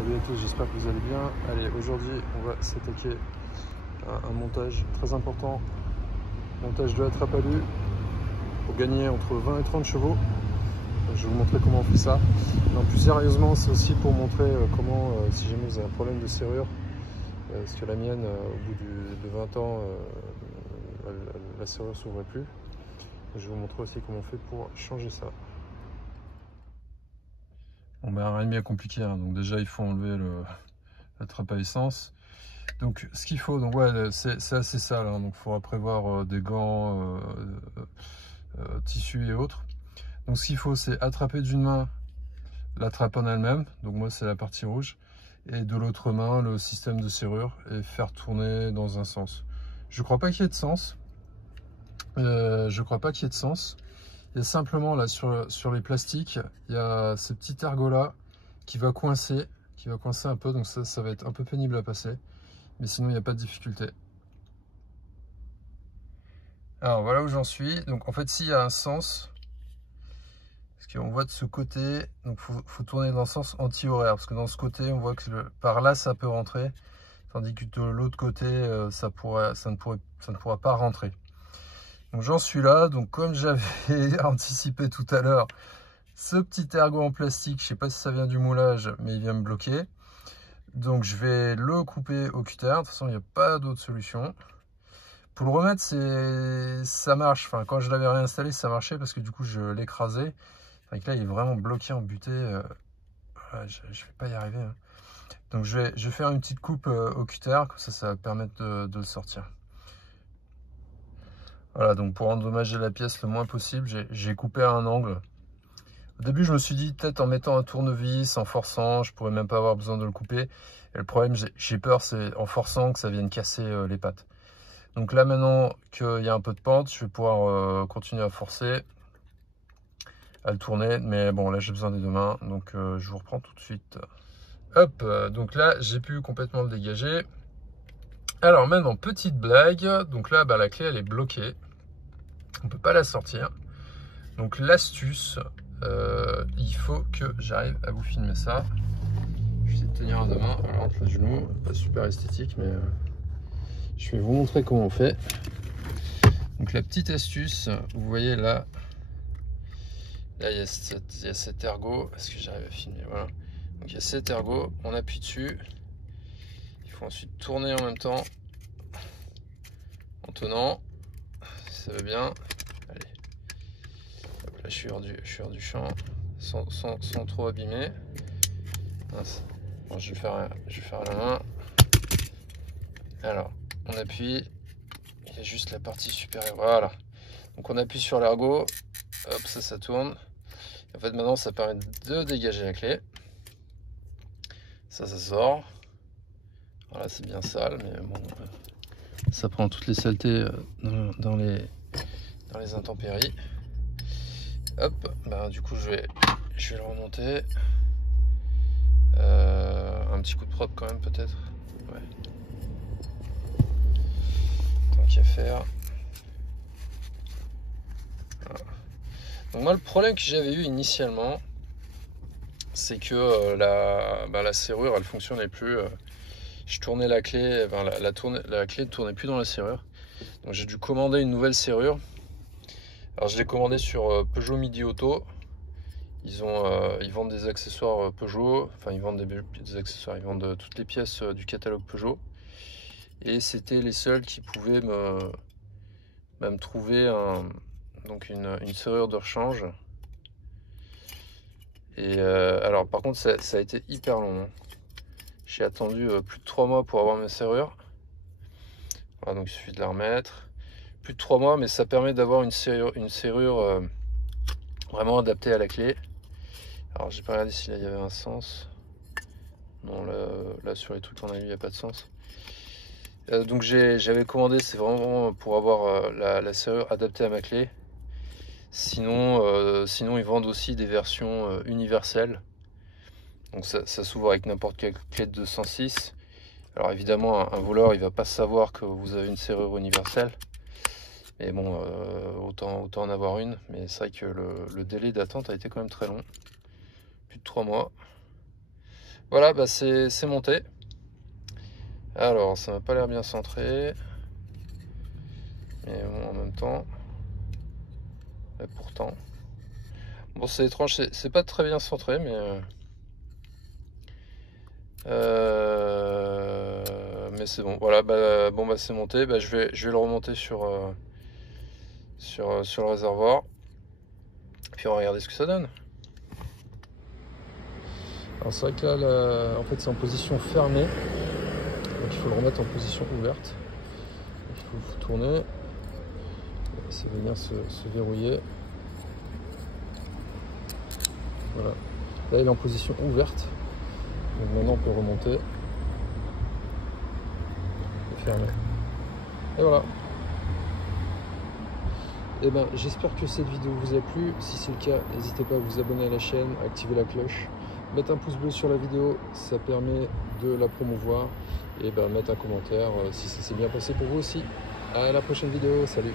Salut à tous, j'espère que vous allez bien. Allez, aujourd'hui on va s'attaquer à un montage très important, montage de la trappe à lu pour gagner entre 20 et 30 chevaux. Je vais vous montrer comment on fait ça. Non, plus sérieusement, c'est aussi pour montrer comment, si jamais vous avez un problème de serrure, parce que la mienne, au bout de 20 ans, la serrure ne s'ouvrait plus. Je vais vous montrer aussi comment on fait pour changer ça. Bon ben rien de bien compliqué, hein. Donc déjà il faut enlever la trappe à essence. Donc ce qu'il faut, donc ouais, c'est assez sale, hein. Donc il faudra prévoir des gants, tissus et autres. Donc ce qu'il faut, c'est attraper d'une main la trappe en elle-même, donc moi c'est la partie rouge, et de l'autre main le système de serrure et faire tourner dans un sens. Je crois pas qu'il y ait de sens. Je crois pas qu'il y ait de sens. Il y a simplement là sur les plastiques, il y a ce petit ergot là qui va coincer un peu, donc ça va être un peu pénible à passer, mais sinon il n'y a pas de difficulté. Alors voilà où j'en suis. Donc en fait, s'il y a un sens, parce qu'on voit de ce côté, donc faut tourner dans le sens anti-horaire, parce que dans ce côté, on voit que par là ça peut rentrer, tandis que de l'autre côté, ça ne pourra pas rentrer. Donc j'en suis là. Donc comme j'avais anticipé tout à l'heure, ce petit ergot en plastique, je sais pas si ça vient du moulage, mais il vient me bloquer. Donc je vais le couper au cutter. De toute façon, il n'y a pas d'autre solution. Pour le remettre, ça marche. Enfin, quand je l'avais réinstallé, ça marchait parce que du coup, je l'écrasais. Donc là, il est vraiment bloqué, embuté. Voilà, je ne vais pas y arriver, hein. Donc je vais faire une petite coupe au cutter, comme ça va permettre de le sortir. Voilà, donc pour endommager la pièce le moins possible, j'ai coupé à un angle. Au début, je me suis dit, peut-être en mettant un tournevis, en forçant, je pourrais même pas avoir besoin de le couper. Et le problème, j'ai peur, c'est en forçant que ça vienne casser les pattes. Donc là, maintenant qu'il y a un peu de pente, je vais pouvoir continuer à forcer, à le tourner. Mais bon, là, j'ai besoin des deux mains, donc je vous reprends tout de suite. Hop, donc là, j'ai pu complètement le dégager. Alors maintenant, petite blague. Donc là, la clé, elle est bloquée. On ne peut pas la sortir. Donc l'astuce, il faut que j'arrive à vous filmer ça. Je vais essayer de tenir à deux mains entre les genoux. Pas super esthétique, mais je vais vous montrer comment on fait. Donc la petite astuce, vous voyez là, il y a cet ergot. Est-ce que j'arrive à filmer? Voilà. Donc il y a cet ergot, on appuie dessus. Il faut ensuite tourner en même temps, en tenant, si ça va bien. Allez, hop, là je suis hors du champ, sans trop abîmer. Bon, je vais faire à la main. Alors, on appuie. Il y a juste la partie supérieure. Voilà. Donc on appuie sur l'ergot. Hop, ça tourne. En fait, maintenant, ça permet de dégager la clé. Ça sort. Voilà, c'est bien sale, mais bon, ça prend toutes les saletés dans les intempéries. Hop, du coup, je vais le remonter. Un petit coup de propre quand même, peut-être. Ouais. Tant qu'à faire. Voilà. Donc moi, le problème que j'avais eu initialement, c'est que la serrure, elle fonctionnait plus. Je tournais la clé, la clé ne tournait plus dans la serrure. Donc j'ai dû commander une nouvelle serrure. Alors je l'ai commandée sur Peugeot Midi Auto. Ils vendent des accessoires Peugeot. Enfin, ils vendent des accessoires, ils vendent toutes les pièces du catalogue Peugeot. Et c'était les seuls qui pouvaient me trouver une serrure de rechange. Et alors par contre, ça a été hyper long, hein. J'ai attendu plus de 3 mois pour avoir ma serrure. Voilà, donc il suffit de la remettre. Plus de 3 mois, mais ça permet d'avoir une serrure vraiment adaptée à la clé. Alors j'ai pas regardé s'il y avait un sens. Non, là sur les trucs qu'on a eu, il n'y a pas de sens. Donc j'avais commandé, c'est vraiment pour avoir la serrure adaptée à ma clé. Sinon ils vendent aussi des versions universelles. Donc ça s'ouvre avec n'importe quelle clé de 206. Alors évidemment, un voleur, il va pas savoir que vous avez une serrure universelle. Mais bon, autant en avoir une. Mais c'est vrai que le délai d'attente a été quand même très long. Plus de 3 mois. Voilà, bah c'est monté. Alors, ça m'a pas l'air bien centré. Mais bon, en même temps. Et pourtant. Bon, c'est étrange, c'est pas très bien centré, mais. Mais c'est bon. Voilà, bah, bon, bah c'est monté. Bah, je vais le remonter sur le réservoir. Puis on va regarder ce que ça donne. Alors c'est vrai que là, en fait, c'est en position fermée. Donc il faut le remettre en position ouverte. Il faut tourner. C'est venir se verrouiller. Voilà. Là, il est en position ouverte. Donc maintenant, on peut remonter. Et fermer. Et voilà. Et ben, j'espère que cette vidéo vous a plu. Si c'est le cas, n'hésitez pas à vous abonner à la chaîne, à activer la cloche, mettre un pouce bleu sur la vidéo, ça permet de la promouvoir. Et ben, mettre un commentaire si ça s'est bien passé pour vous aussi. À la prochaine vidéo, salut!